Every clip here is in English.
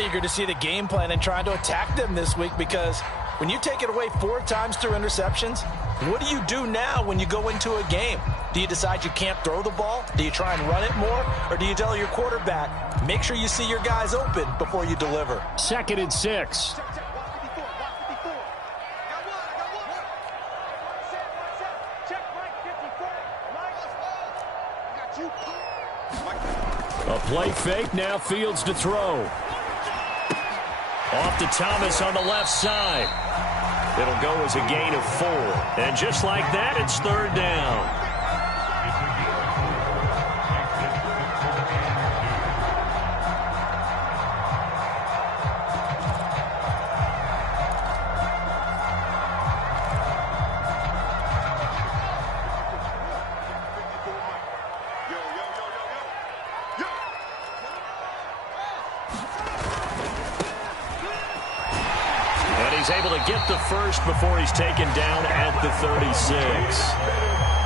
Eager to see the game plan and trying to attack them this week, because when you take it away 4 times through interceptions, what do you do now when you go into a game? Do you decide you can't throw the ball? Do you try and run it more? Or do you tell your quarterback, make sure you see your guys open before you deliver? 2nd and 6. A play fake, now Fields to throw. Off to Thomas on the left side. It'll go as a gain of 4. And just like that, it's 3rd down. He's able to get the first before he's taken down at the 36.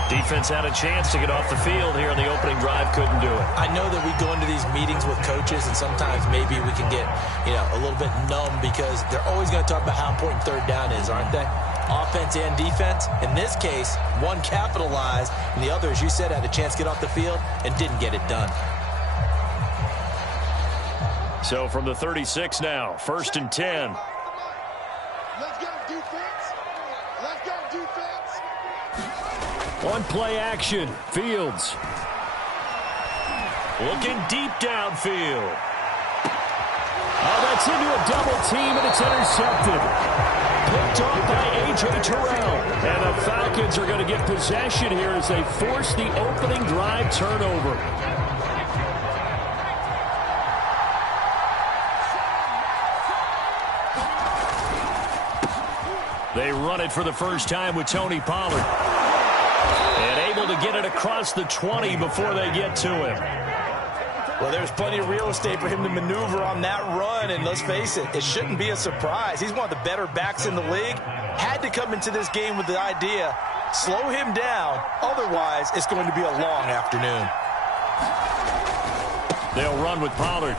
Defense had a chance to get off the field here on the opening drive, couldn't do it. I know that we go into these meetings with coaches, and sometimes maybe we can get, a little bit numb, because they're always going to talk about how important 3rd down is, aren't they? Offense and defense. In this case, one capitalized, and the other, as you said, had a chance to get off the field and didn't get it done. So from the 36 now, 1st and 10. Let's go, defense. Let's go, defense. On play action, Fields. Looking deep downfield. Oh, that's into a double team, and it's intercepted. Picked off by A.J. Terrell. And the Falcons are going to get possession here as they force the opening drive turnover. They run it for the first time with Tony Pollard. And able to get it across the 20 before they get to him. Well, there's plenty of real estate for him to maneuver on that run, and let's face it, it shouldn't be a surprise. He's one of the better backs in the league. Had to come into this game with the idea, slow him down, otherwise it's going to be a long afternoon. They'll run with Pollard.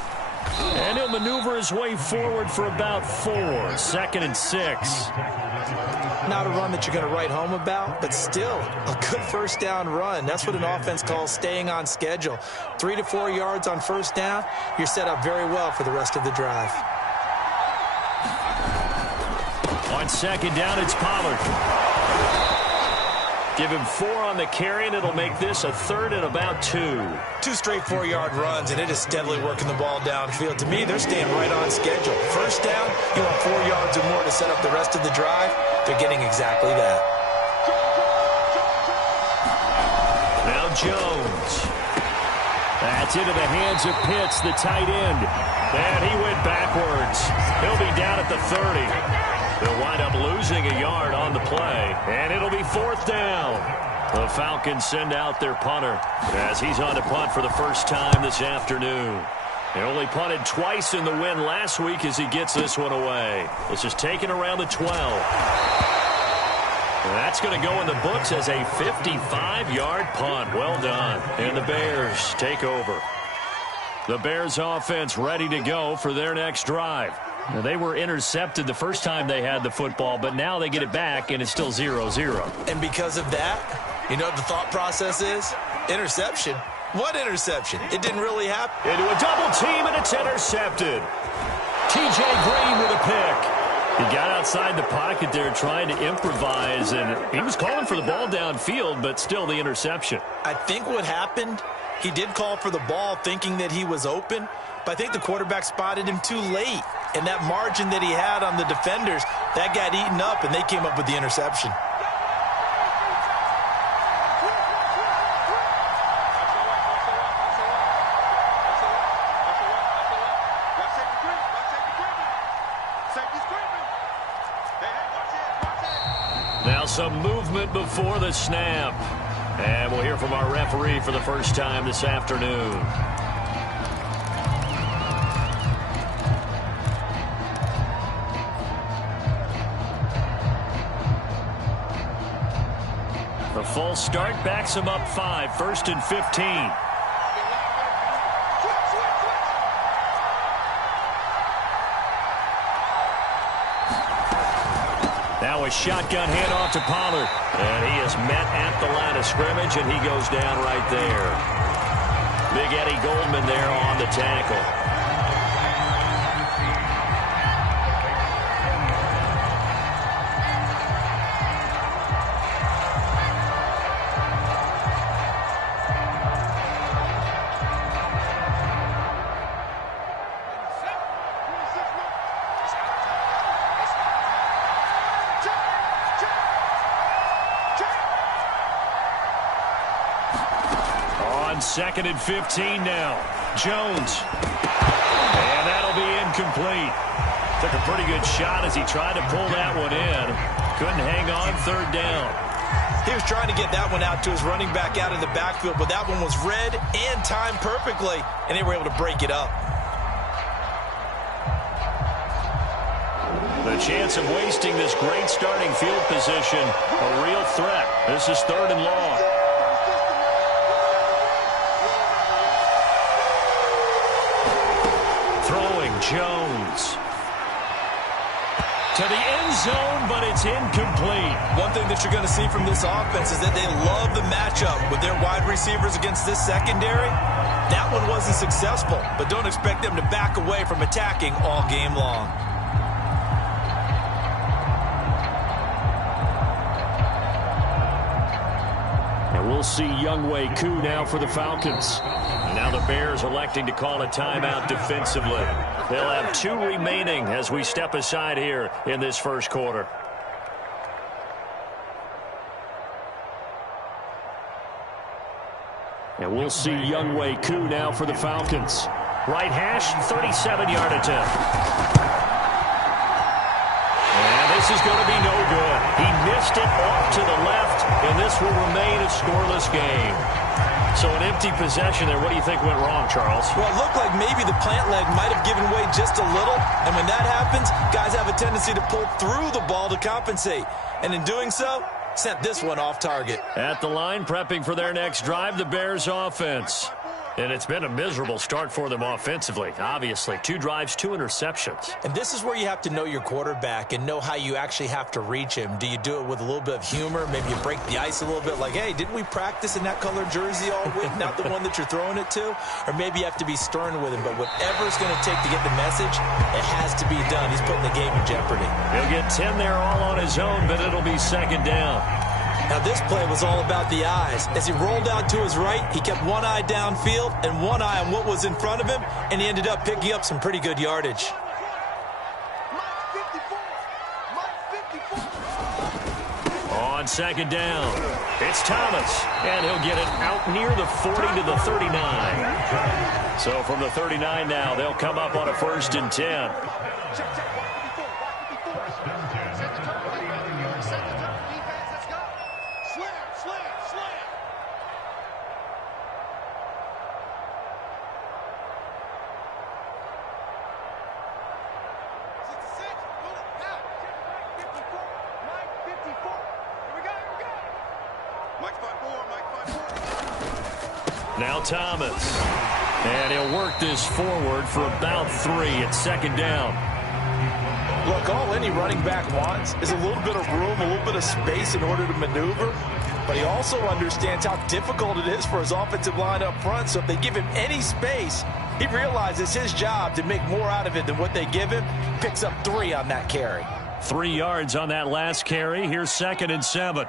And he'll maneuver his way forward for about 4. 2nd and 6. Not a run that you're going to write home about, but still a good 1st down run. That's what an offense calls staying on schedule. 3 to 4 yards on 1st down, you're set up very well for the rest of the drive. On 2nd down, it's Pollard. Give him 4 on the carry, and it'll make this a 3rd and about 2. 2 straight 4-yard runs, and it is steadily working the ball downfield. To me, they're staying right on schedule. 1st down, you want 4 yards or more to set up the rest of the drive. They're getting exactly that. Now Jones. That's into the hands of Pitts, the tight end. And he went backwards. He'll be down at the 30. They'll wind up losing a yard on the play, and it'll be 4th down. The Falcons send out their punter as he's on to punt for the first time this afternoon. He only punted twice in the win last week as he gets this one away. This is taken around the 12. And that's going to go in the books as a 55-yard punt. Well done. And the Bears take over. The Bears offense ready to go for their next drive. Now, they were intercepted the first time they had the football, but now they get it back, and it's still 0-0. And because of that, you know what the thought process is? Interception. What interception? It didn't really happen. Into a double team, and it's intercepted. T.J. Green with a pick. He got outside the pocket there trying to improvise, and he was calling for the ball downfield, but still the interception. I think what happened, he did call for the ball thinking that he was open, but I think the quarterback spotted him too late. And that margin that he had on the defenders, that got eaten up, and they came up with the interception. Now some movement before the snap. And we'll hear from our referee for the first time this afternoon. The false start backs him up 5, 1st and 15. a shotgun handoff to Pollard. And he is met at the line of scrimmage, and he goes down right there. Big Eddie Goldman there on the tackle. Second and 15 now. Jones. And that'll be incomplete. Took a pretty good shot as he tried to pull that one in. Couldn't hang on. Third down. He was trying to get that one out to his running back out in the backfield, but that one was read and timed perfectly, and they were able to break it up. The chance of wasting this great starting field position, a real threat. This is third and long. Jones to the end zone, but it's incomplete. One thing that you're going to see from this offense is that they love the matchup with their wide receivers against this secondary. That one wasn't successful, but don't expect them to back away from attacking all game long. And we'll see Younghoe Koo now for the Falcons. And now the Bears electing to call a timeout defensively. They'll have 2 remaining as we step aside here in this first quarter. And we'll see Younghoe Koo now for the Falcons. Right hash, 37-yard attempt. And this is going to be no good. He missed it off to the left, and this will remain a scoreless game. So an empty possession there. What do you think went wrong, Charles? Well, it looked like maybe the plant leg might have given way just a little. And when that happens, guys have a tendency to pull through the ball to compensate. And in doing so, sent this one off target. At the line, prepping for their next drive, the Bears offense. And it's been a miserable start for them offensively. Obviously, 2 drives, 2 interceptions. And this is where you have to know your quarterback and know how you actually have to reach him. Do you do it with a little bit of humor? Maybe you break the ice a little bit like, hey, didn't we practice in that color jersey all week? Not the one that you're throwing it to? Or maybe you have to be stern with him. But whatever it's going to take to get the message, it has to be done. He's putting the game in jeopardy. He'll get 10 there all on his own, but it'll be second down. Now, this play was all about the eyes. As he rolled out to his right, he kept one eye downfield and one eye on what was in front of him, and he ended up picking up some pretty good yardage. On second down, it's Thomas, and he'll get it out near the 40 to the 39. So from the 39 now, they'll come up on a 1st and 10. Now Thomas. And he'll work this forward for about 3 at second down. Look, all any running back wants is a little bit of room, a little bit of space in order to maneuver. But he also understands how difficult it is for his offensive line up front. So if they give him any space, he realizes his job to make more out of it than what they give him. Picks up 3 on that carry. 3 yards on that last carry. Here's 2nd and 7.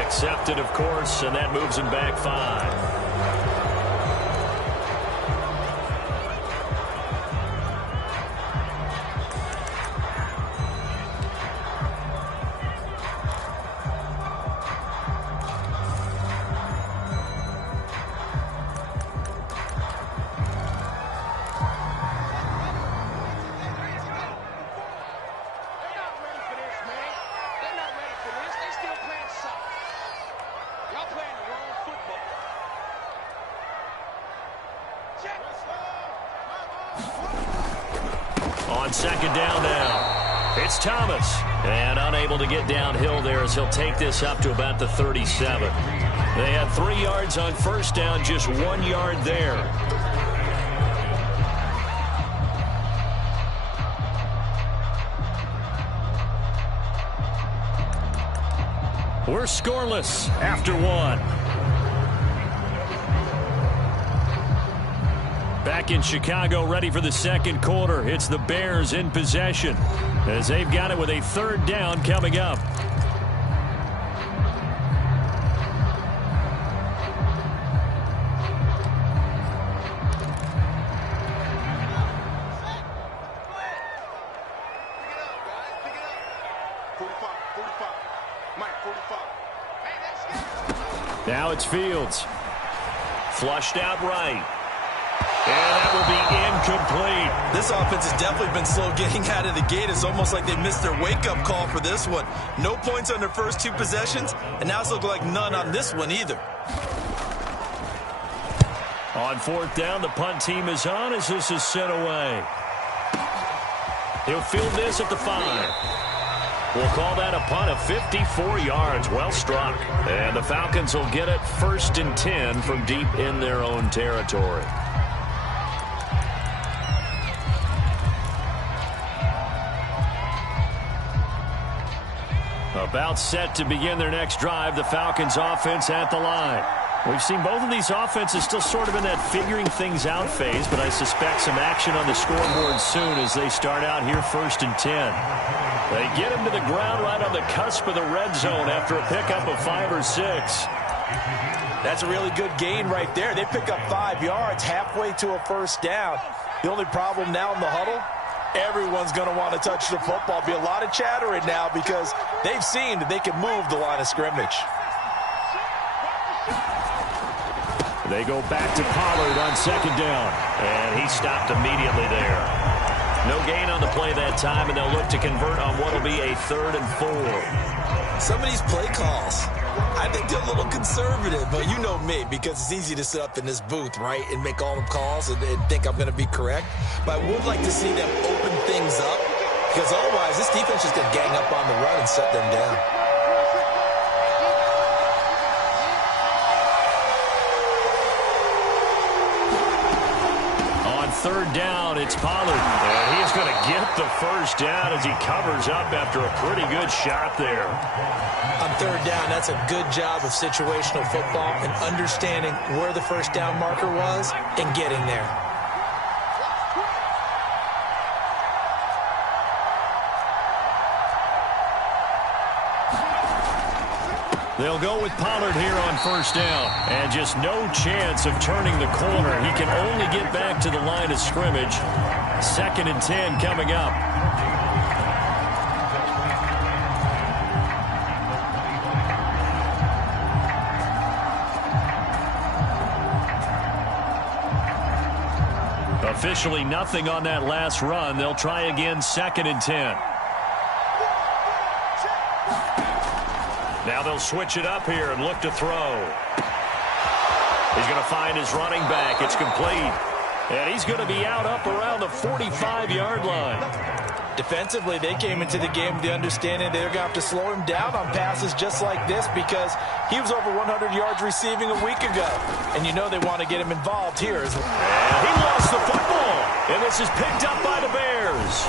Accepted, of course, and that moves him back 5. On second down now, it's Thomas. And unable to get downhill there as he'll take this up to about the 37. They had 3 yards on first down, just 1 yard there. We're scoreless after 1. Back in Chicago, ready for the second quarter. It's the Bears in possession as they've got it with a third down coming up. Now it's Fields. Flushed out right. And that will be incomplete. This offense has definitely been slow getting out of the gate. It's almost like they missed their wake-up call for this one. No points on their first 2 possessions, and now it's looking like none on this one either. On fourth down, the punt team is on as this is sent away. He'll field this at the 5. We'll call that a punt of 54 yards. Well struck. And the Falcons will get it 1st and 10 from deep in their own territory. About set to begin their next drive, the Falcons offense at the line. We've seen both of these offenses still sort of in that figuring things out phase, but I suspect some action on the scoreboard soon as they start out here 1st and 10. They get him to the ground right on the cusp of the red zone after a pickup of 5 or 6. That's a really good gain right there. They pick up 5 yards halfway to a first down. The only problem now in the huddle, everyone's going to want to touch the football. Be a lot of chattering now because they've seen that they can move the line of scrimmage. They go back to Pollard on second down, and he stopped immediately there. No gain on the play that time, and they'll look to convert on what will be a 3rd and 4. Some of these play calls, I think they're a little conservative, but you know me, because it's easy to sit up in this booth, right, and make all the calls and think I'm going to be correct. But I would like to see them open things up, because otherwise this defense is going to gang up on the run and shut them down. On third down, it's Pollard, and he's going to get the first down as he covers up after a pretty good shot there. On third down, that's a good job of situational football and understanding where the first down marker was and getting there. They'll go with Pollard here on first down. And just no chance of turning the corner. He can only get back to the line of scrimmage. 2nd and 10 coming up. Officially nothing on that last run. They'll try again 2nd and 10. Now they'll switch it up here and look to throw. He's going to find his running back. It's complete. And he's going to be out up around the 45-yard line. Defensively, they came into the game with the understanding they're going to have to slow him down on passes just like this because he was over 100 yards receiving a week ago. And you know they want to get him involved here as well. And he lost the football. And this is picked up by the Bears.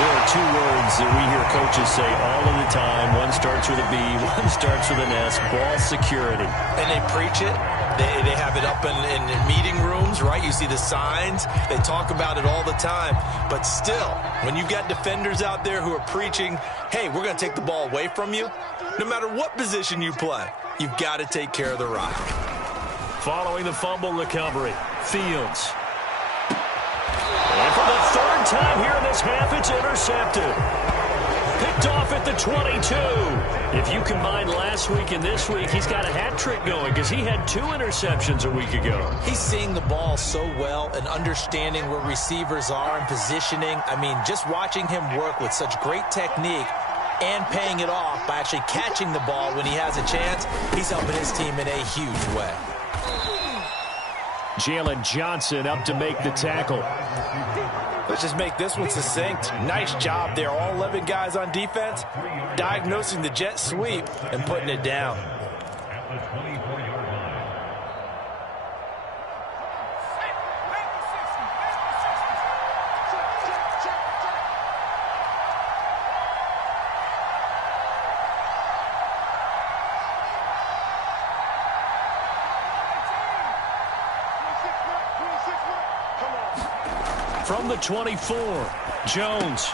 There are 2 words that we hear coaches say all of the time. One starts with a B, one starts with an S, ball security. And they preach it. They have it up in meeting rooms, right? You see the signs. They talk about it all the time. But still, when you got defenders out there who are preaching, hey, we're going to take the ball away from you, no matter what position you play, you've got to take care of the rock. Following the fumble recovery, Fields. And for the 3rd time here in this half, it's intercepted. Picked off at the 22. If you combine last week and this week, he's got a hat trick going because he had 2 interceptions a week ago. He's seeing the ball so well and understanding where receivers are and positioning. I mean, just watching him work with such great technique and paying it off by actually catching the ball when he has a chance, he's helping his team in a huge way. Jalen Johnson up to make the tackle. Let's just make this one succinct. Nice job there. All 11 guys on defense, diagnosing the jet sweep and putting it down. From the 24, Jones.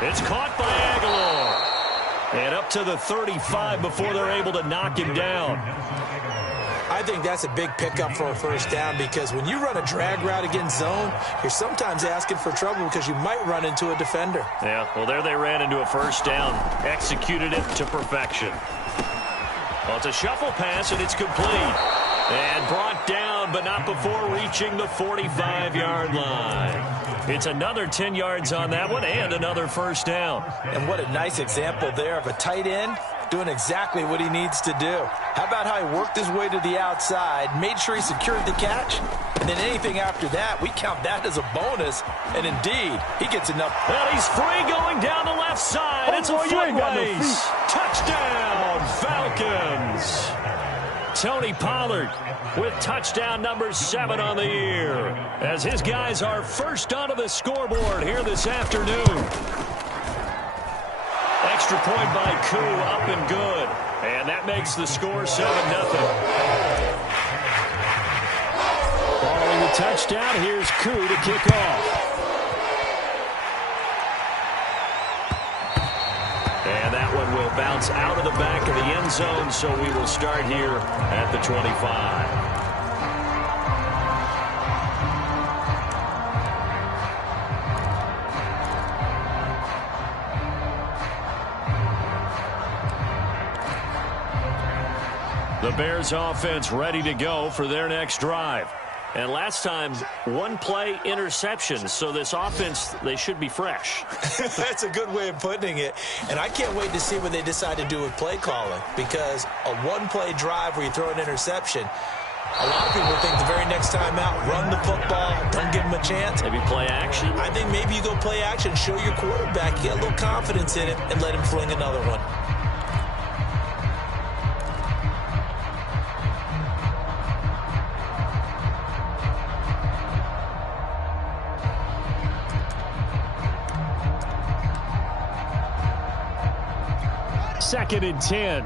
It's caught by Aguilar. And up to the 35 before they're able to knock him down. I think that's a big pickup for a first down because when you run a drag route against zone, you're sometimes asking for trouble because you might run into a defender. Yeah, well, there they ran into a first down. Executed it to perfection. Well, it's a shuffle pass, and it's complete. And brought down, but not before reaching the 45-yard line. It's another 10 yards on that one and another first down. And what a nice example there of a tight end doing exactly what he needs to do. How about how he worked his way to the outside, made sure he secured the catch, and then anything after that, we count that as a bonus. And indeed, he gets enough. Well, he's free going down the left side. It's a foot race. Touchdown, Falcons. Tony Pollard with touchdown number 7 on the year as his guys are first onto the scoreboard here this afternoon. Extra point by Koo, up and good. And that makes the score 7-0. Following the touchdown, here's Koo to kick off. And that one will bounce out of the back of the end zone, so we will start here at the 25. The Bears offense ready to go for their next drive. And last time, one play interception. So this offense, they should be fresh. That's a good way of putting it. And I can't wait to see what they decide to do with play calling. Because a one-play drive where you throw an interception, a lot of people think the very next time out, run the football, don't give them a chance. Maybe play action? I think maybe you go play action, show your quarterback, get a little confidence in him, and let him fling another one. Second and 10.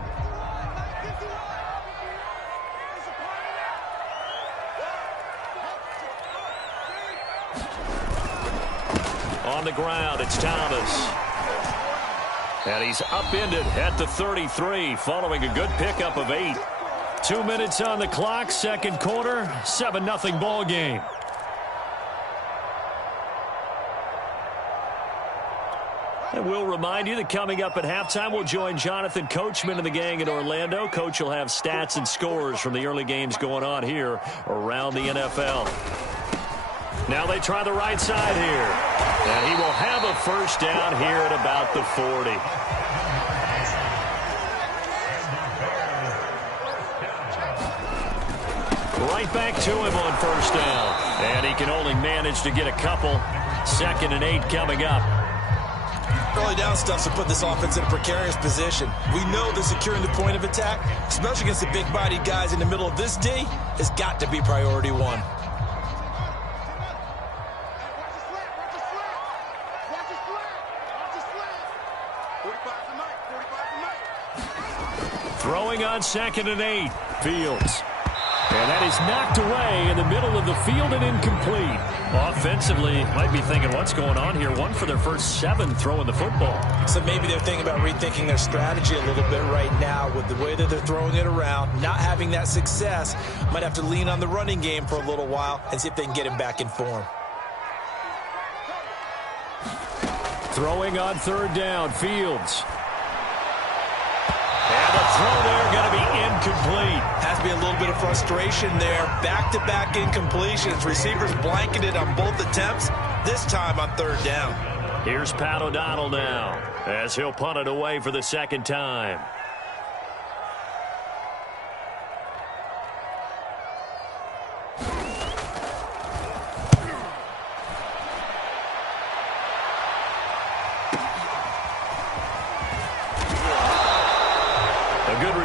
On the ground, it's Thomas. And he's upended at the 33, following a good pickup of 8. 2 minutes on the clock, second quarter, 7-0 ball game. And we'll remind you that coming up at halftime, we'll join Jonathan Coachman and the gang in Orlando. Coach will have stats and scores from the early games going on here around the NFL. Now they try the right side here. And he will have a first down here at about the 40. Right back to him on first down. And he can only manage to get a couple. 2nd and 8 coming up. Early down stuff to put this offense in a precarious position. We know that securing the point of attack, especially against the big-bodied guys in the middle of this D, has got to be priority one. Throwing on 2nd and 8. Fields. And that is knocked away in the middle of the field and incomplete. Offensively, might be thinking, what's going on here? 1 for their first 7 throwing the football. So maybe they're thinking about rethinking their strategy a little bit right now with the way that they're throwing it around, not having that success. Might have to lean on the running game for a little while and see if they can get him back in form. Throwing on 3rd down, Fields. And the throw there going to be incomplete. Has to be a little bit of frustration there. Back-to-back incompletions. Receivers blanketed on both attempts, this time on 3rd down. Here's Pat O'Donnell now as he'll punt it away for the 2nd time.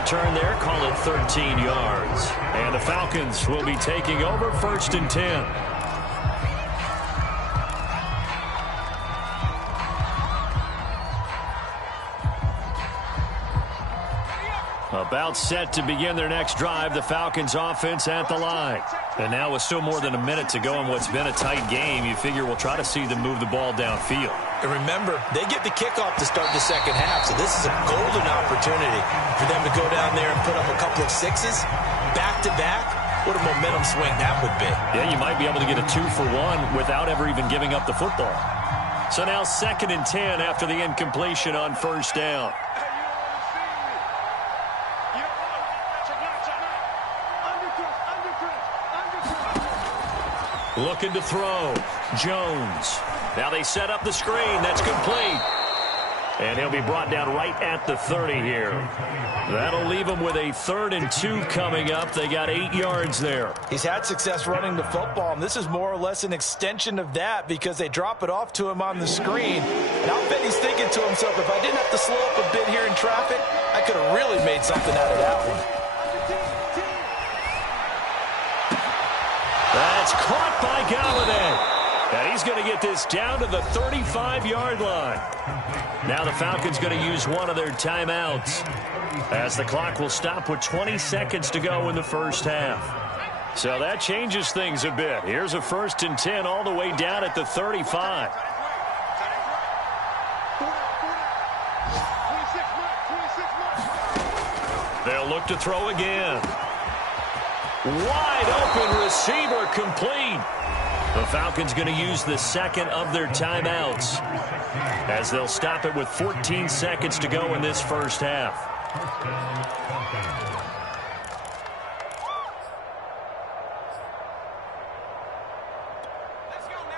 return there. Call it 13 yards. And the Falcons will be taking over 1st and 10. About set to begin their next drive. The Falcons offense at the line. And now with still more than a minute to go in what's been a tight game, you figure we'll try to see them move the ball downfield. And remember, they get the kickoff to start the second half, so this is a golden opportunity for them to go down there and put up a couple of sixes back-to-back. What a momentum swing that would be. Yeah, you might be able to get a 2-for-1 without ever even giving up the football. So now 2nd and 10 after the incompletion on 1st down. Looking to throw. Jones. Now they set up the screen. That's complete. And he'll be brought down right at the 30 here. That'll leave him with a 3rd and 2 coming up. They got 8 yards there. He's had success running the football, and this is more or less an extension of that because they drop it off to him on the screen. And I'll bet he's thinking to himself, if I didn't have to slow up a bit here in traffic, I could have really made something out of that one. That's caught by Galladay. And he's going to get this down to the 35-yard line. Now the Falcons going to use one of their timeouts as the clock will stop with 20 seconds to go in the first half. So that changes things a bit. Here's a 1st and 10 all the way down at the 35. They'll look to throw again. Wide open receiver complete. The Falcons going to use the 2nd of their timeouts as they'll stop it with 14 seconds to go in this first half.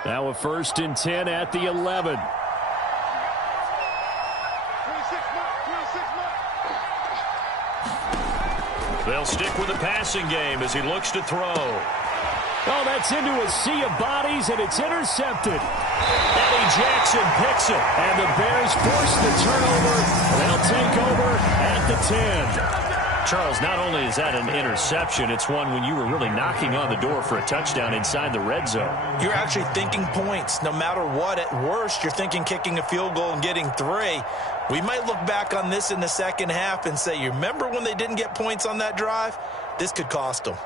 Now a 1st and 10 at the 11. They'll stick with the passing game as he looks to throw. Oh, that's into a sea of bodies, and it's intercepted. Eddie Jackson picks it, and the Bears force the turnover. They'll take over at the 10. Charles, not only is that an interception, it's one when you were really knocking on the door for a touchdown inside the red zone. You're actually thinking points. No matter what, at worst, you're thinking kicking a field goal and getting 3. We might look back on this in the second half and say, you remember when they didn't get points on that drive? This could cost them.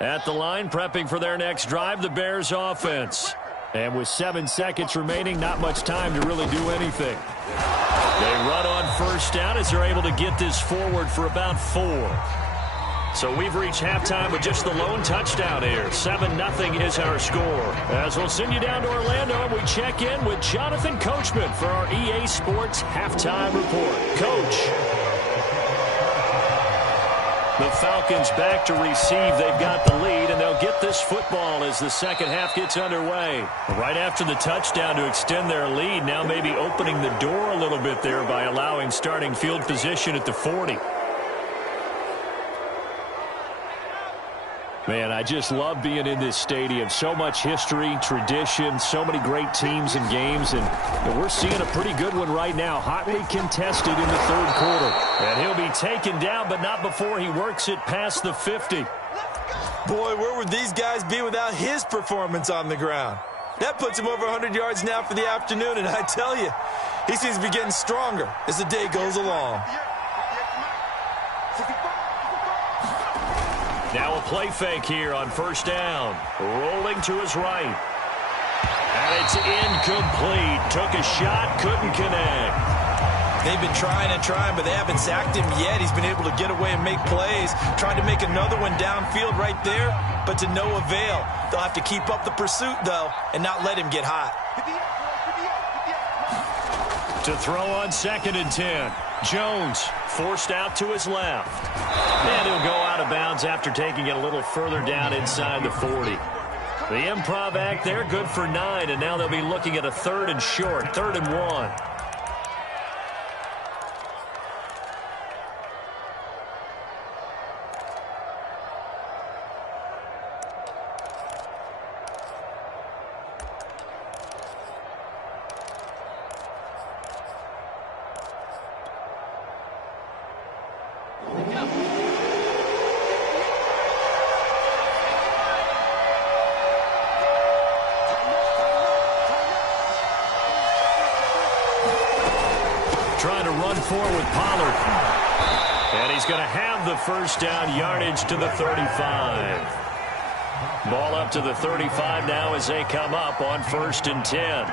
At the line, prepping for their next drive, the Bears offense. And with 7 seconds remaining, not much time to really do anything. They run on 1st down as they're able to get this forward for about 4. So we've reached halftime with just the lone touchdown here. 7-0 is our score. As we'll send you down to Orlando, and we check in with Jonathan Coachman for our EA Sports Halftime Report. Coach. The Falcons back to receive. They've got the lead, and they'll get this football as the second half gets underway. Right after the touchdown to extend their lead, now maybe opening the door a little bit there by allowing starting field position at the 40. Man, I just love being in this stadium. So much history, tradition, so many great teams and games, and we're seeing a pretty good one right now, hotly contested in the 3rd quarter. And he'll be taken down, but not before he works it past the 50. Boy, where would these guys be without his performance on the ground? That puts him over 100 yards now for the afternoon, and I tell you, he seems to be getting stronger as the day goes along. Now a play fake here on 1st down. Rolling to his right. And it's incomplete. Took a shot, couldn't connect. They've been trying and trying, but they haven't sacked him yet. He's been able to get away and make plays. Tried to make another one downfield right there, but to no avail. They'll have to keep up the pursuit, though, and not let him get hot. To throw on 2nd and 10. Jones forced out to his left. And he'll go out of bounds after taking it a little further down inside the 40. The improv act there, good for 9, and now they'll be looking at a 3rd and short, 3rd and 1. run forward with Pollard. And he's going to have the first down, yardage to the 35. Ball up to the 35 now as they come up on 1st and 10.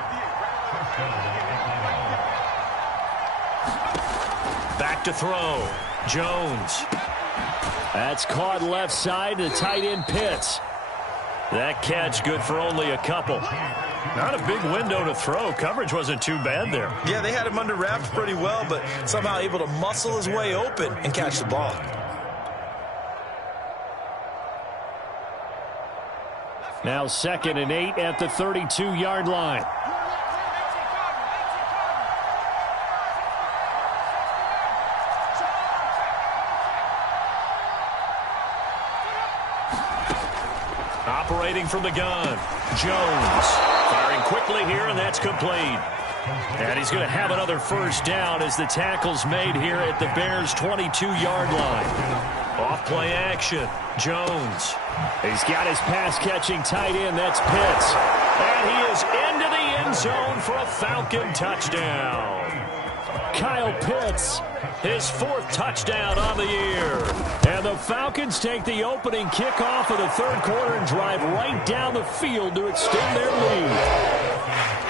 Back to throw. Jones. That's caught left side to tight end Pitts. That catch good for only a couple. Not a big window to throw. Coverage wasn't too bad there. Yeah, they had him under wraps pretty well, but somehow able to muscle his way open and catch the ball. Now 2nd and 8 at the 32-yard line. Operating from the gun, Jones. Firing quickly here, and that's complete. And he's going to have another first down as the tackle's made here at the Bears' 22-yard line. Off play action, Jones. He's got his pass-catching tight end, that's Pitts. And he is into the end zone for a Falcon touchdown. Kyle Pitts, his 4th touchdown on the year. And the Falcons take the opening kickoff of the 3rd quarter and drive right down the field to extend their lead.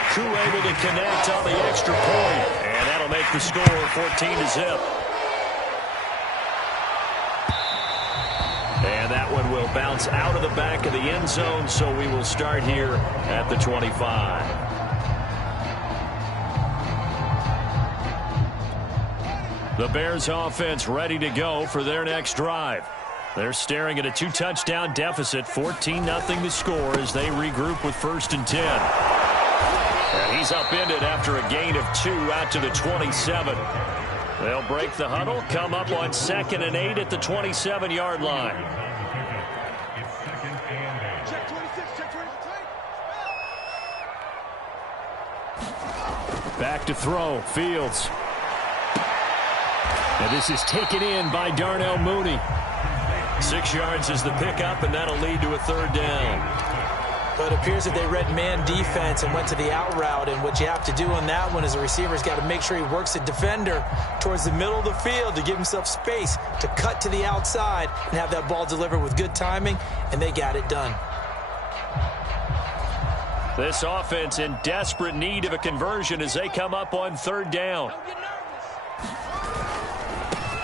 Crew able to connect on the extra point, and that'll make the score 14-0. And that one will bounce out of the back of the end zone, so we will start here at the 25. The Bears offense ready to go for their next drive. They're staring at a 2-touchdown deficit, 14-0 the score as they regroup with 1st and 10. And he's upended after a gain of 2 out to the 27. They'll break the huddle, come up on 2nd and 8 at the 27-yard line. Back to throw, Fields. And this is taken in by Darnell Mooney. 6 yards is the pickup, and that'll lead to a 3rd down. But it appears that they read man defense and went to the out route, and what you have to do on that one is a receiver's got to make sure he works the defender towards the middle of the field to give himself space to cut to the outside and have that ball delivered with good timing, and they got it done. This offense in desperate need of a conversion as they come up on 3rd down.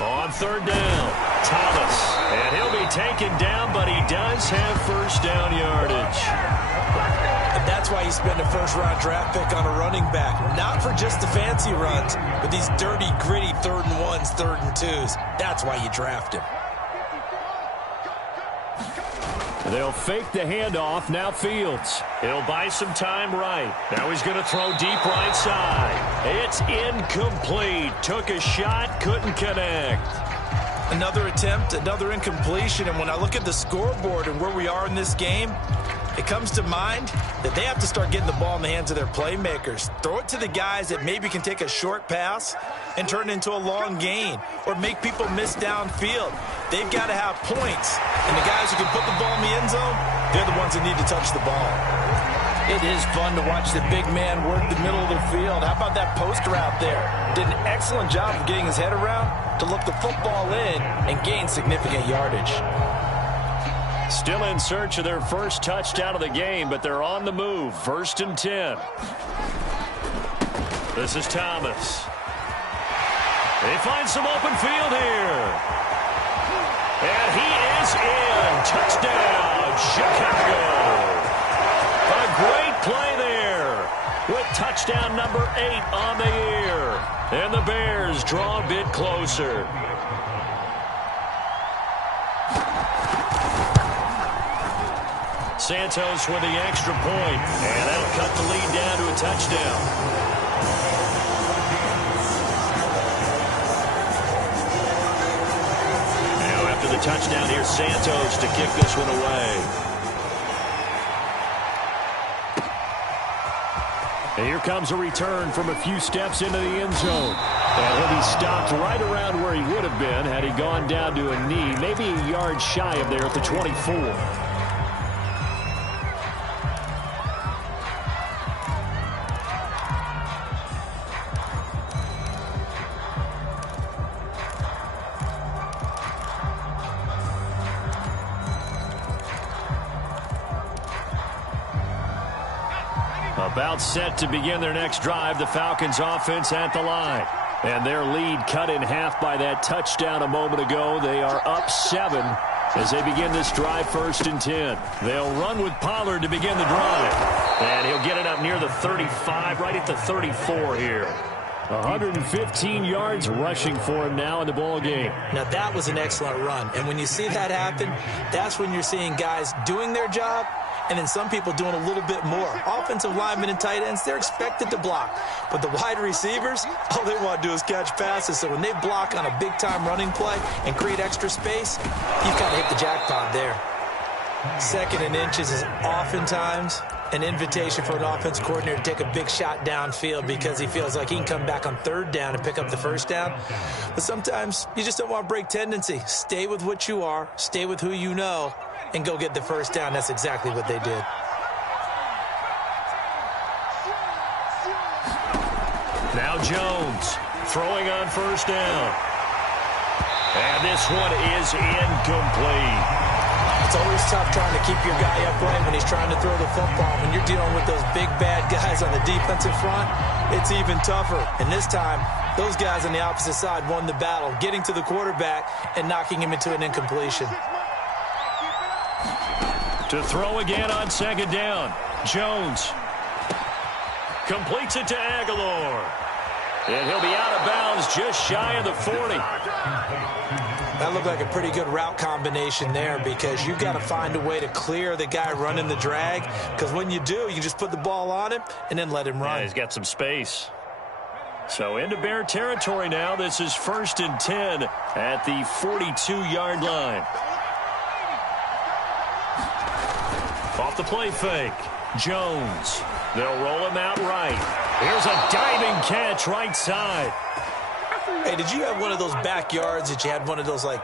On 3rd down, Thomas. And he'll be taken down, but he does have first down yardage. And that's why you spend a 1st-round draft pick on a running back. Not for just the fancy runs, but these dirty, gritty 3rd and 1s, 3rd and 2s. That's why you draft him. They'll fake the handoff. Now Fields. He'll buy some time right. Now he's going to throw deep right side. It's incomplete. Took a shot, couldn't connect. Another attempt, another incompletion. And when I look at the scoreboard and where we are in this game, it comes to mind that they have to start getting the ball in the hands of their playmakers. Throw it to the guys that maybe can take a short pass and turn it into a long gain or make people miss downfield. They've got to have points. And the guys who can put the ball in the end zone, they're the ones that need to touch the ball. It is fun to watch the big man work the middle of the field. How about that post route there? Did an excellent job of getting his head around to look the football in and gain significant yardage. Still in search of their first touchdown of the game, but they're on the move. 1st and 10. This is Thomas. They find some open field here. And he is in. Touchdown, Chicago. A great play there with touchdown number 8 on the year. And the Bears draw a bit closer. Santos with the extra point, and that'll cut the lead down to a touchdown. Now after the touchdown, here's Santos to kick this one away. And here comes a return from a few steps into the end zone. And he'll be stopped right around where he would have been had he gone down to a knee, maybe a yard shy of there at the 24. About set to begin their next drive, the Falcons offense at the line. And their lead cut in half by that touchdown a moment ago. They are up 7 as they begin this drive, 1st and 10. They'll run with Pollard to begin the drive. And he'll get it up near the 35, right at the 34 here. 115 yards rushing for him now in the ball game. Now, that was an excellent run. And when you see that happen, that's when you're seeing guys doing their job and then some people doing a little bit more. Offensive linemen and tight ends, they're expected to block. But the wide receivers, all they want to do is catch passes. So when they block on a big-time running play and create extra space, you've kind of hit the jackpot there. 2nd and inches is oftentimes an invitation for an offense coordinator to take a big shot downfield because he feels like he can come back on 3rd down and pick up the 1st down. But sometimes you just don't want to break tendency. Stay with what you are, stay with who you know, and go get the 1st down. That's exactly what they did. Now Jones throwing on 1st down. And this one is incomplete. It's always tough trying to keep your guy upright when he's trying to throw the football. When you're dealing with those big, bad guys on the defensive front, it's even tougher. And this time, those guys on the opposite side won the battle, getting to the quarterback and knocking him into an incompletion. To throw again on 2nd down. Jones completes it to Aguilar. And he'll be out of bounds just shy of the 40. That looked like a pretty good route combination there because you've got to find a way to clear the guy running the drag because when you do, you just put the ball on him and then let him run. Yeah, he's got some space. So into Bear territory now. This is 1st and 10 at the 42-yard line. Off the play fake. Jones. They'll roll him out right. Here's a diving catch right side. Hey, did you have one of those backyards that you had one of those, like,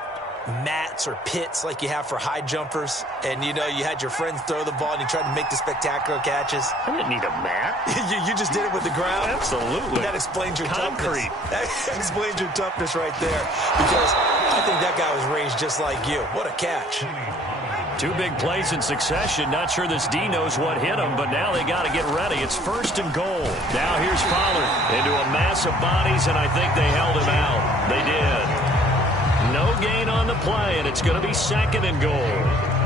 mats or pits like you have for high jumpers? And, you know, you had your friends throw the ball and you tried to make the spectacular catches? I didn't need a mat. you just did it with the ground? Absolutely. That explains your Concrete. toughness. That explains your toughness right there. Because I think that guy was raised just like you. What a catch. 2 big plays in succession. Not sure this D knows what hit him, but now they got to get ready. It's 1st and goal. Now here's Pollard into a mass of bodies, and I think they held him out. They did. No gain on the play, and it's going to be 2nd and goal.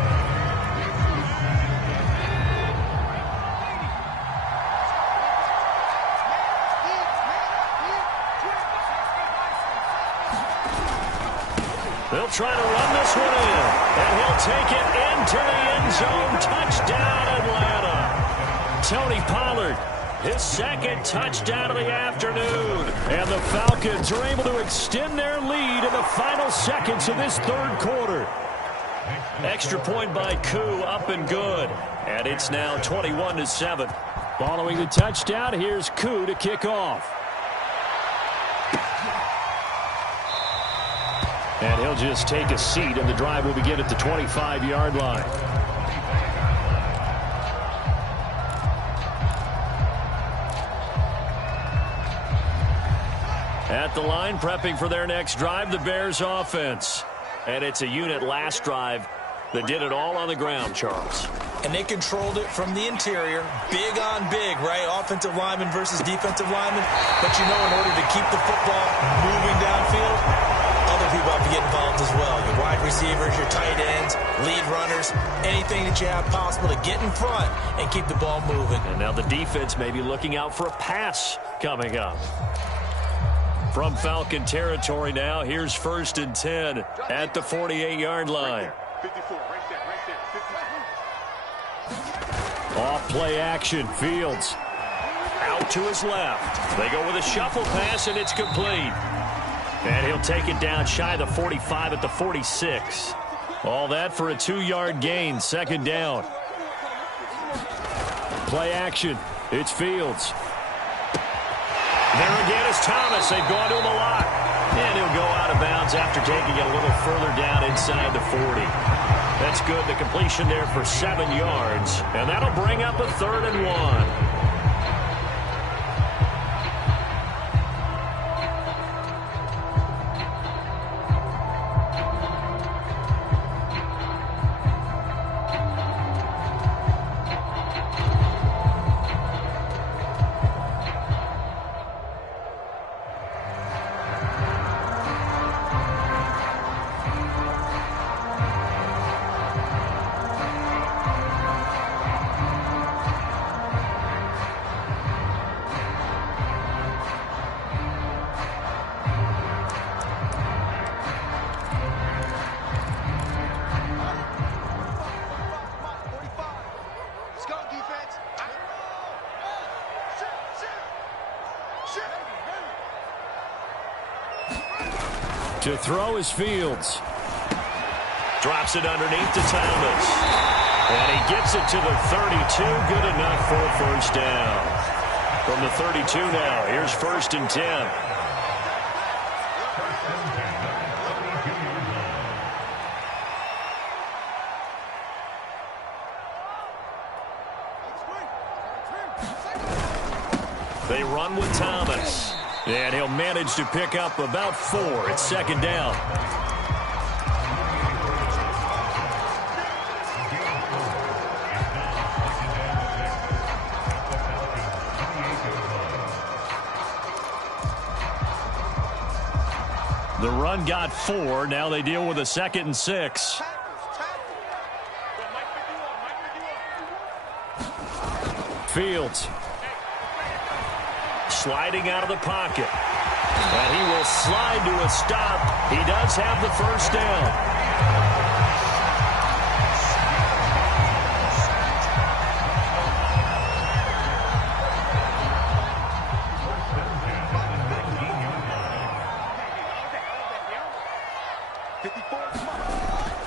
They'll try to run this one in, and he'll take it into the end zone. Touchdown, Atlanta. Tony Pollard, his 2nd touchdown of the afternoon. And the Falcons are able to extend their lead in the final seconds of this 3rd quarter. Extra point by Koo, up and good. And it's now 21-7. Following the touchdown, here's Koo to kick off. And he'll just take a seat, and the drive will begin at the 25-yard line. At the line, prepping for their next drive, the Bears offense. And it's a unit last drive that did it all on the ground, Charles. And they controlled it from the interior, big on big, right? Offensive lineman versus defensive lineman. But you know, in order to keep the football moving downfield, other people have to get involved as well. Your wide receivers, your tight ends, lead runners, anything that you have possible to get in front and keep the ball moving. And now the defense may be looking out for a pass coming up. From Falcon territory now, here's 1st and 10 at the 48-yard line. 54, right there. Off play action, Fields. Out to his left. They go with a shuffle pass, and it's complete. And he'll take it down shy of the 45 at the 46. All that for a 2-yard gain, 2nd down. Play action. It's Fields. There again is Thomas. They've gone to him a lot. And he'll go out of bounds after taking it a little further down inside the 40. That's good. The completion there for 7 yards. And that'll bring up a 3rd and 1. To throw is Fields. Drops it underneath to Thomas. And he gets it to the 32. Good enough for a first down. From the 32 now, here's 1st and 10. They run with Thomas. And he'll manage to pick up about 4. It's 2nd down. The run got 4. Now they deal with a 2nd and 6. Fields. Sliding out of the pocket. And he will slide to a stop. He does have the first down.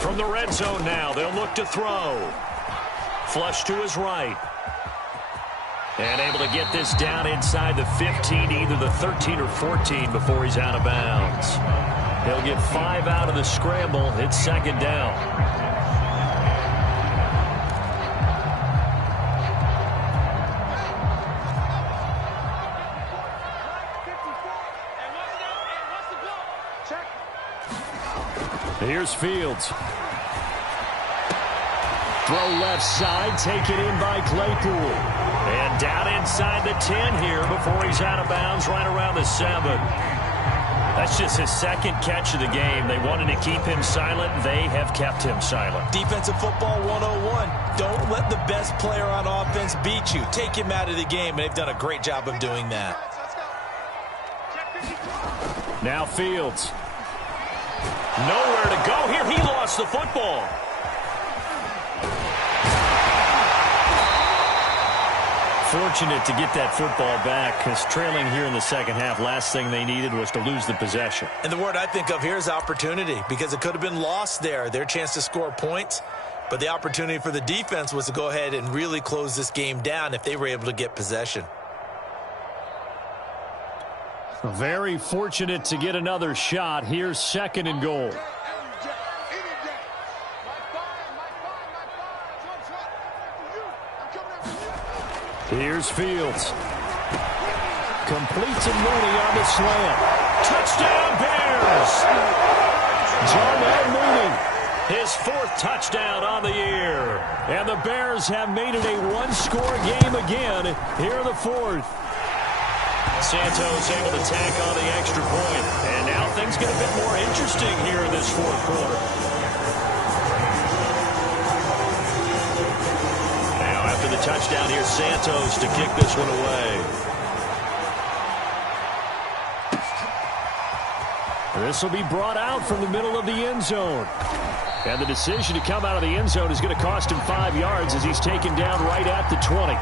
From the red zone now, they'll look to throw. Flush to his right. And able to get this down inside the 15, either the 13 or 14 before he's out of bounds. He'll get 5 out of the scramble. It's 2nd down. Here's Fields. Throw left side, taken in by Claypool. And down inside the 10 here before he's out of bounds, right around the 7. That's just his 2nd catch of the game. They wanted to keep him silent. They have kept him silent. Defensive football 101. Don't let the best player on offense beat you. Take him out of the game, and they've done a great job of doing that. Now Fields. Nowhere to go here. He lost the football. Fortunate to get that football back, because trailing here in the 2nd half, last thing they needed was to lose the possession. And the word I think of here is opportunity, because it could have been lost there. Their chance to score points, but the opportunity for the defense was to go ahead and really close this game down if they were able to get possession. Very fortunate to get another shot. Here's 2nd and goal. Here's Fields. Completes and Mooney on the slant. Touchdown Bears! Darnell Mooney, his 4th touchdown on the year. And the Bears have made it a one-score game again here in the 4th. Santos able to tack on the extra point. And now things get a bit more interesting here in this 4th quarter. After the touchdown, here's Santos to kick this one away. This will be brought out from the middle of the end zone. And the decision to come out of the end zone is going to cost him 5 yards as he's taken down right at the 20.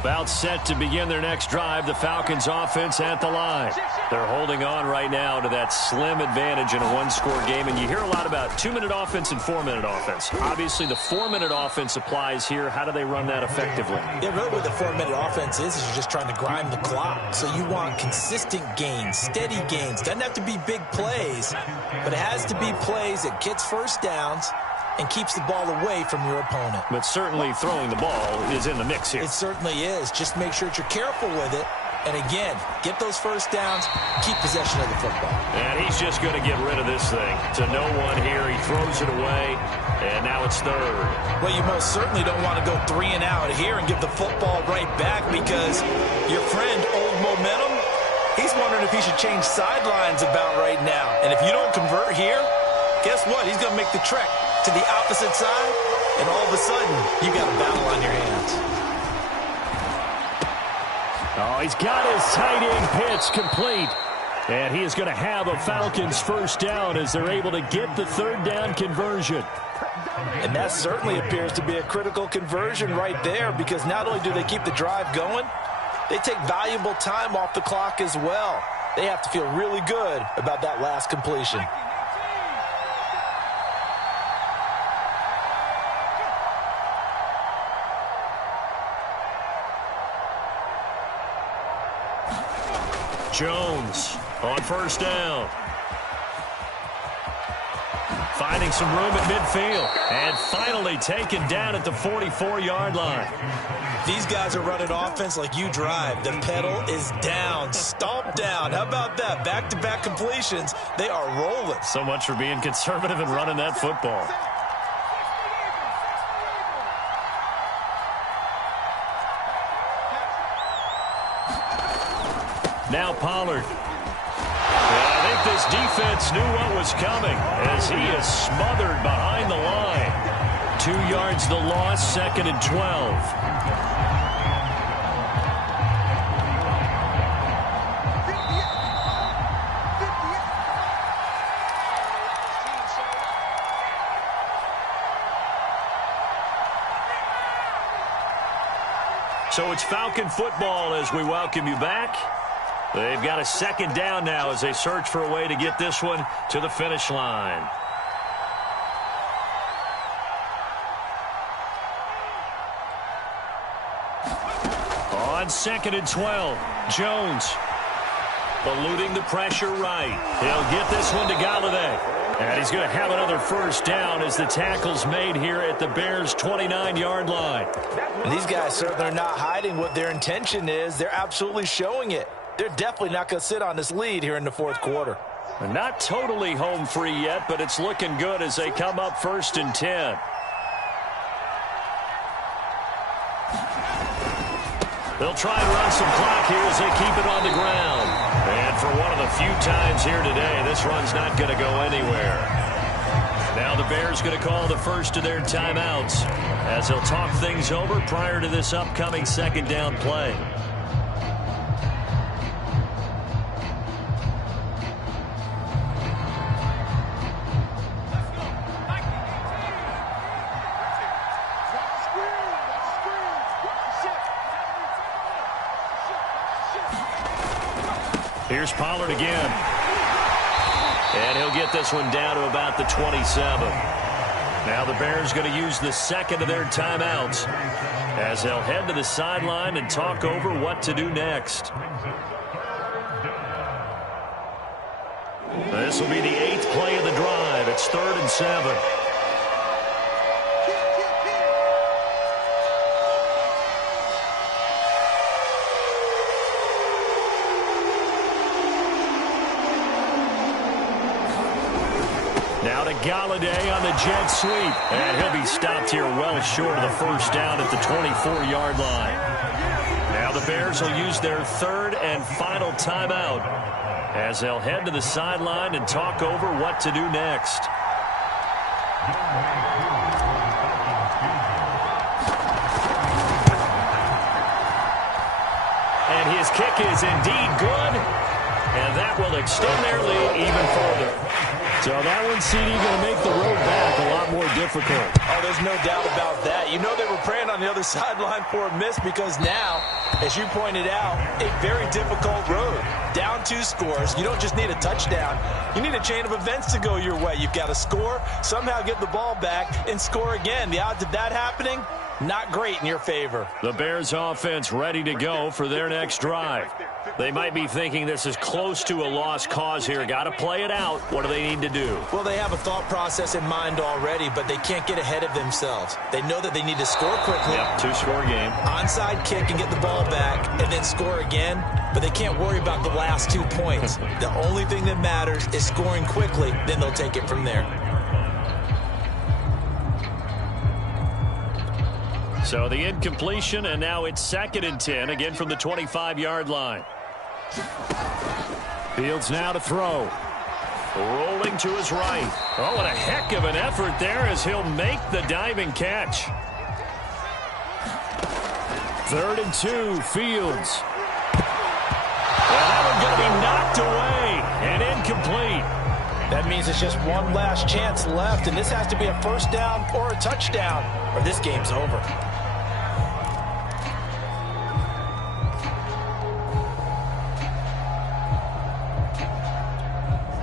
About set to begin their next drive, the Falcons offense at the line. They're holding on right now to that slim advantage in a one-score game, and you hear a lot about 2-minute offense and 4-minute offense. Obviously, the 4-minute offense applies here. How do they run that effectively? Yeah, really what the 4-minute offense is you're just trying to grind the clock. So you want consistent gains, steady gains. Doesn't have to be big plays, but it has to be plays that gets first downs and keeps the ball away from your opponent. But certainly throwing the ball is in the mix here. It certainly is. Just make sure that you're careful with it. And again, get those first downs, keep possession of the football. And he's just going to get rid of this thing. To no one here. He throws it away, and now it's 3rd. Well, you most certainly don't want to go 3 and out here and give the football right back, because your friend, Old Momentum, he's wondering if he should change sidelines about right now. And if you don't convert here, guess what? He's going to make the trek to the opposite side, and all of a sudden, you got a battle on your hands. Oh, he's got his tight end pitch complete. And he is going to have a Falcons first down as they're able to get the third down conversion. And that certainly appears to be a critical conversion right there, because not only do they keep the drive going, they take valuable time off the clock as well. They have to feel really good about that last completion. Jones on first down. Finding some room at midfield. And finally taken down at the 44-yard line. These guys are running offense like you drive. The pedal is down, stomp down. How about that? Back-to-back completions. They are rolling. So much for being conservative and running that football. Now Pollard. I think this defense knew what was coming as he is smothered behind the line. 2 yards the loss, 2nd and 12. So it's Falcon football as we welcome you back. They've got a 2nd down now as they search for a way to get this one to the finish line. On 2nd and 12, Jones eluding the pressure right. He'll get this one to Galladay. And he's going to have another first down as the tackle's made here at the Bears' 29-yard line. And these guys certainly are not hiding what their intention is. They're absolutely showing it. They're definitely not going to sit on this lead here in the 4th quarter. Not totally home free yet, but it's looking good as they come up 1st and 10. They'll try and run some clock here as they keep it on the ground. And for one of the few times here today, this run's not going to go anywhere. Now the Bears going to call the first of their timeouts as they'll talk things over prior to this upcoming 2nd down play. Here's Pollard again. And he'll get this one down to about the 27. Now the Bears going to use the 2nd of their timeouts as they'll head to the sideline and talk over what to do next. This will be the 8th play of the drive. It's 3rd and 7. Now to Galladay on the jet sweep. And he'll be stopped here well short of the first down at the 24-yard line. Now the Bears will use their 3rd and final timeout as they'll head to the sideline and talk over what to do next. And his kick is indeed good. And that will extend their lead even further. So that one, CD, going to make the road back a lot more difficult. Oh, there's no doubt about that. You know they were praying on the other sideline for a miss because now, as you pointed out, a very difficult road. Down 2 scores. You don't just need a touchdown. You need a chain of events to go your way. You've got to score, somehow get the ball back, and score again. The odds of that happening, not great in your favor. The Bears offense ready to go for their next drive. They might be thinking this is close to a lost cause here. Got to play it out. What do they need to do? Well, they have a thought process in mind already, but they can't get ahead of themselves. They know that they need to score quickly. Yep, 2-score game. Onside kick and get the ball back and then score again, but they can't worry about the last 2 points. The only thing that matters is scoring quickly, then they'll take it from there. So the incompletion, and now it's 2nd and 10, again from the 25-yard line. Fields now to throw. Rolling to his right. Oh, what a heck of an effort there as he'll make the diving catch. 3rd and 2, Fields. going to be knocked away and incomplete. That means it's just one last chance left, and this has to be a first down or a touchdown, or this game's over.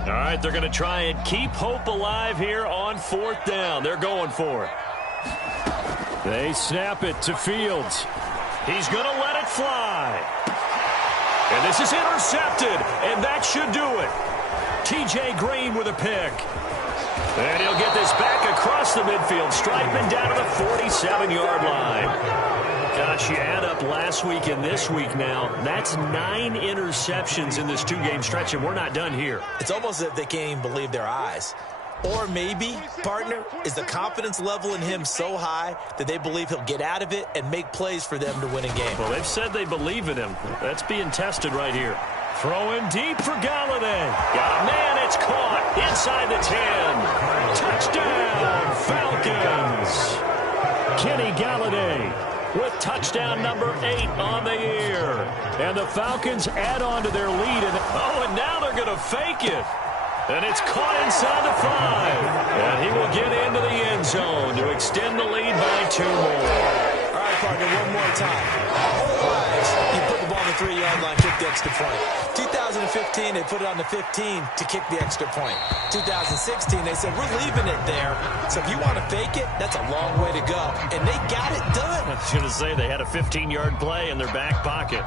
All right, they're going to try and keep hope alive here on 4th down. They're going for it. They snap it to Fields. He's going to let it fly. And this is intercepted, and that should do it. T.J. Green with a pick. And he'll get this back across the midfield stripe and down to the 47-yard line. Gosh, you add up last week and this week now. That's 9 interceptions in this 2-game stretch, and we're not done here. It's almost as if they can't even believe their eyes. Or maybe, partner, is the confidence level in him so high that they believe he'll get out of it and make plays for them to win a game. Well, they've said they believe in him. That's being tested right here. Throwing deep for Galladay. Got a man, it's caught inside the 10. Touchdown, Falcons. Kenny Galladay with touchdown number 8 on the year. And the Falcons add on to their lead. And now they're going to fake it. And it's caught inside the 5. And he will get into the end zone to extend the lead by 2 more. All right, partner, one more time. Otherwise, you put the ball on the 3-yard line, kick the extra point. 2015, they put it on the 15 to kick the extra point. 2016, they said, we're leaving it there. So if you want to fake it, that's a long way to go. And they got it done. I was going to say they had a 15-yard play in their back pocket.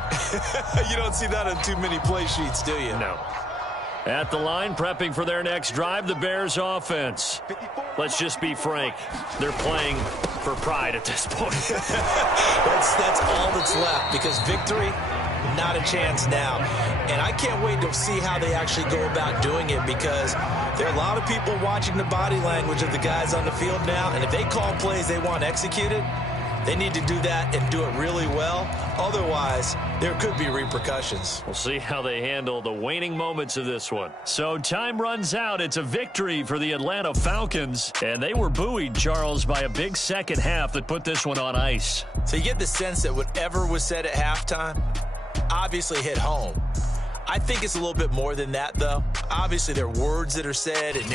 You don't see that on too many play sheets, do you? No. At the line, prepping for their next drive, the Bears offense. Let's just be frank. They're playing for pride at this point. That's all that's left, because victory, not a chance now. And I can't wait to see how they actually go about doing it, because there are a lot of people watching the body language of the guys on the field now, and if they call plays they want executed, they need to do that and do it really well. Otherwise, there could be repercussions. We'll see how they handle the waning moments of this one. So time runs out. It's a victory for the Atlanta Falcons. And they were buoyed, Charles, by a big second half that put this one on ice. So you get the sense that whatever was said at halftime obviously hit home. I think it's a little bit more than that, though. Obviously, there are words that are said, and